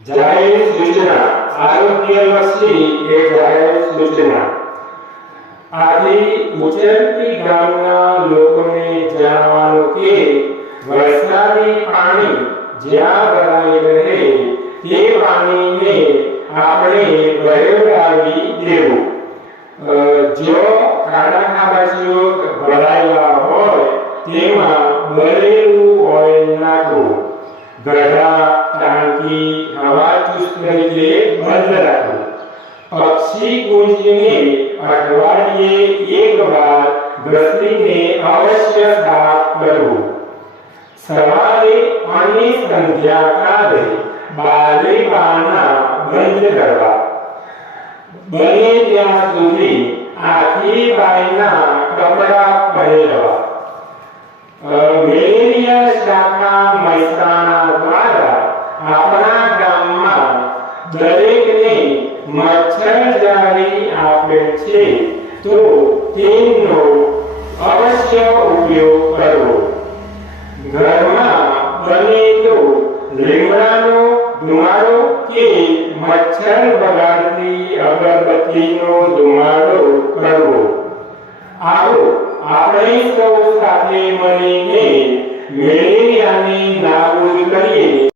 જાહેર સૂચના આરોગ્યલક્ષી એક જાહેર સૂચના આથી ઉચરતી ગામના લોકોને જણાવવાનું કે વરસાદી પાણી જ્યાં ભરાઈ રહે તે પાણીને આપણે વહેવડાવી દેવું અ, જો ખાડા ખાબાચીઓ ભરાયેલા હોય તેમાં બળેલું ઓઇલ નાખવું ગઢા ટાંકી હવા ચુસ્ત રીતે બંધ રાખવું પક્ષી કુંજને અઠવાડિયે એક વાર ઘસીને અવશ્ય સાફ કરવું સવારે અને સંધ્યાકાળે બારીબારણા બંધ કરવા બને ત્યાં સુધી આખી બાઈના કપડા પહેરવા અ, મેલેરિયા શાખા મહેસાણા દરેકને મચ્છર જાળી આપે છે. તો તેનો અવશ્ય ઉપયોગ કરવો ઘરમાં બને તો લીમડાનો ધુમાડો કે મચ્છર બગાડતી અગરબત્તીનો ધુમાડો કરવો. આવો આપણે સૌ સાથે મળીને મેલેરિયાની નાબૂદ કરીએ.